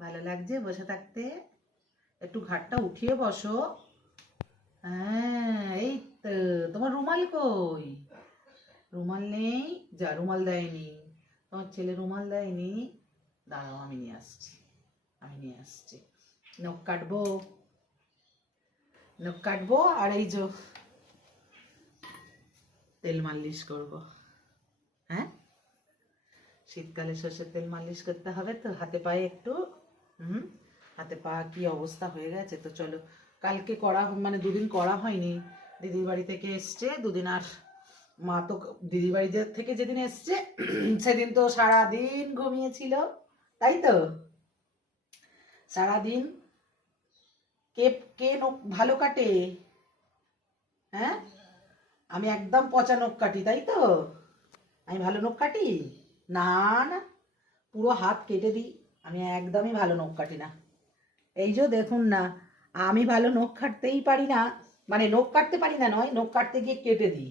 ভালো লাগছে? বসে থাকতে? একটু ঘাটটা উঠিয়ে বসো। হ্যাঁ এই তো। তোমার রুমাল কই? রুমাল নেই? যা, রুমাল দেয়নি। তোমার ছেলে রুমাল দেয়নি? দাঁড়াও, আমি নিয়ে আসছি। আমি নিয়ে আসছি। নখ কাটবো। নখ কাটবো আর এই যে তেল মালিশ করব। হ্যাঁ? শীতকালে সর্ষের তেল মালিশ করতে হবে তো, হাতে পায়ে একটু। হুম? হাতে পা কি অবস্থা হয়ে গেছে? তো চলো, কালকে করা মানে দুদিন করা হয়নি। দিদির বাড়ি থেকে এসছে, দুদিন আর মা তো দিদির বাড়ি থেকে যেদিন এসছে, সেদিন তো সারাদিন ঘুমিয়েছিল। তাই তো? সারাদিন কে কে নখ ভালো কাটে? হ্যাঁ? আমি একদম পচা নখ কাটি, তাই তো? আমি ভালো নখ কাটি? না না। পুরো হাত কেটে দিই। আমি একদমই ভালো নখ কাটি না। এই যে দেখুন না, আমি ভালো নখ কাটতেই পারি না মানে নখ কাটতে পারি না নয়, নখ কাটতে গিয়ে কেটে দিই।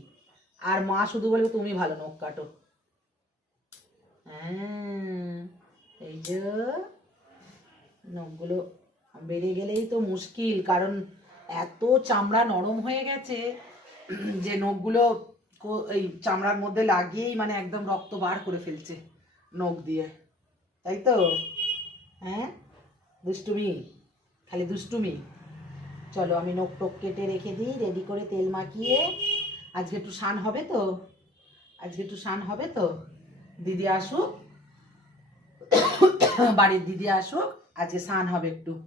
আর মা শুধু বলবে, তুমি ভালো নখ কাটো। হ্যাঁ এই যে নখগুলো বেড়ে গেলেই তো মুশকিল, কারণ এত চামড়া নরম হয়ে গেছে যে নখগুলো এই চামড়ার মধ্যে লাগিয়েই মানে একদম রক্ত বার করে ফেলছে নখ দিয়ে। তাই তো? হ্যাঁ? দুষ্টুমি। খালি দুষ্টুমি। চলো আমি নখ টোক কেটে রেখে দিই রেডি করে তেল মাখিয়ে। আজকে একটু স্নান হবে তো? আজকে একটু স্নান হবে তো? দিদি আসুক। বাড়ির দিদি আসুক। আজকে স্নান হবে একটু।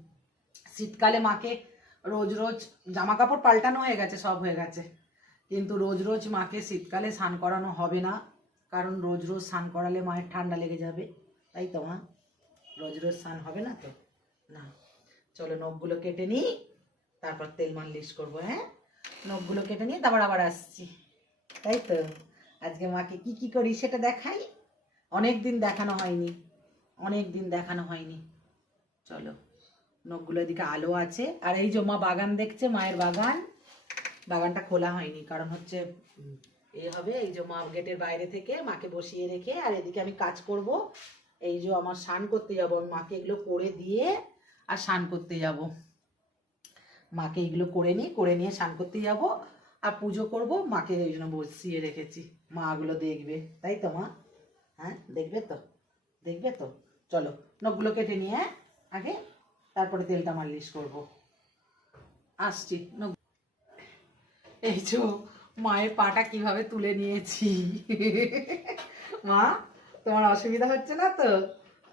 শীতকালে মাকে রোজ রোজ জামা কাপড় পাল্টানো হয়ে গেছে, সব হয়ে গেছে। কিন্তু রোজ রোজ মাকে শীতকালে স্নান করানো হবে না। কারণ রোজ রোজ স্নান করালে মায়ের ঠান্ডা লেগে যাবে। তাই তো মা? রোজ রোজ স্নান হবে না তো? না। চলো নখগুলো কেটে নিই, তারপর তেল মালিশ করব হ্যাঁ? নখগুলো কেটে নিয়ে তারপর আবার আসছি। তাই তো? আজকে মাকে কি কি করি সেটা দেখাই? অনেক দিন দেখানো হয়নি অনেক দিন দেখানো হয়নি। চলো, নখগুলো এদিকে আলো আছে। আর এই যে মা বাগান দেখছে, মায়ের বাগান, বাগানটা খোলা হয়নি, কারণ হচ্ছে এ হবে এই যে মা গেটের বাইরে থেকে মাকে বসিয়ে রেখে, আর এদিকে আমি কাজ করব। এই যে আমার স্নান করতে যাব মাকে এগুলো করে দিয়ে আর স্নান করতে যাব। মাকে এগুলো করে নিই করে নিয়ে স্নান করতে যাব আর পুজো করব। মাকে এই জন্য বসিয়ে রেখেছি। মা ওগুলো দেখবে। তাই তো মা? হ্যাঁ দেখবে তো? দেখবে তো? চলো, নখগুলো কেটে নিয়ে আগে তারপরে তেলটা মালিশ করব। আসছি এই যে মায়ের পাটা কীভাবে তুলে নিয়েছি? মা? তোমার অসুবিধা হচ্ছে না তো?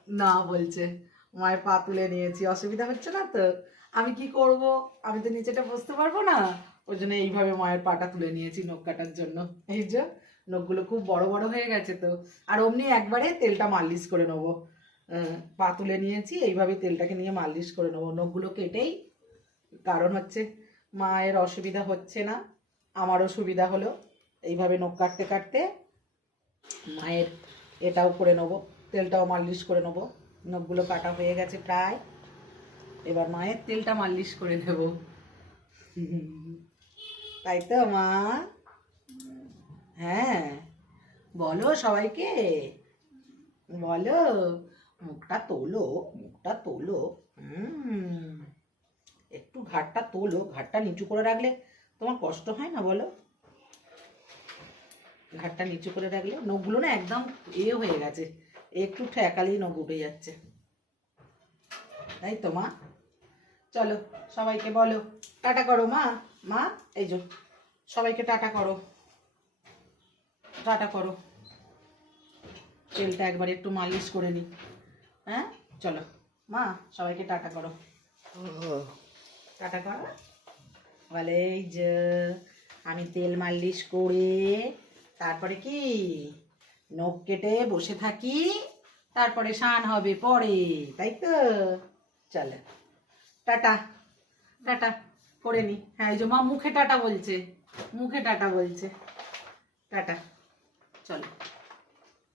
না, বলছে। মায়ের পা তুলে নিয়েছি, অসুবিধা হচ্ছে না তো? আমি কি করব? আমি তো নিচেটা বসতে পারব না। ওই জন্য এইভাবে মায়ের পাটা তুলে নিয়েছি নখ কাটার জন্য। এই যে, নখগুলো খুব বড় বড় হয়ে গেছে তো। আর অমনি একবারে তেলটা মালিশ করে নেব। পা তুলে নিয়েছি, এইভাবে তেলটাকে নিয়ে মালিশ করে নেব। নখগুলো কেটেই। কারণ হচ্ছে, মায়ের অসুবিধা হচ্ছে না। আমারও সুবিধা হলো। এইভাবে নখ কাটতে কাটতে মায়ের এটাও করে নেব, তেলটাও মালিশ করে নেব। নখগুলো কাটা হয়ে গেছে প্রায়। এবার মায়ের তেলটা মালিশ করে নেব। তাই তো মা? হ্যাঁ। বলো সবাইকে। বলো, মুখটা তোলো মুখটা তোলো। একটু ঘাটটা তোলো, ঘাটটা নিচু করে রাখলে তোমার কষ্ট হয় না বলো? ঘাটটা নিচু করে রাখলে। নখগুলো না একদম এ হয়ে গেছে। একটু ঠেকালেই নখ উঠে যাচ্ছে। তাই তো, মা? চলো, সবাইকে বলো। টাটা করো, মা। মা, এই যে, সবাইকে টাটা করো। টাটা করো। তেলটা একবার একটু মালিশ করে নি। হ্যাঁ? চলো, মা, সবাইকে টাটা করো। টাটা করো। বলে, এই যে, আমি তেল মালিশ করে তারপরে কি? নখ কেটে বসে থাকি, তারপরে স্নান হবে পরে, তাই তো? চলে, টাটা টাটা, করে নি। হ্যাঁ এই যে মা মুখে টাটা বলছে, মুখে টাটা বলছে। টাটা, চলো।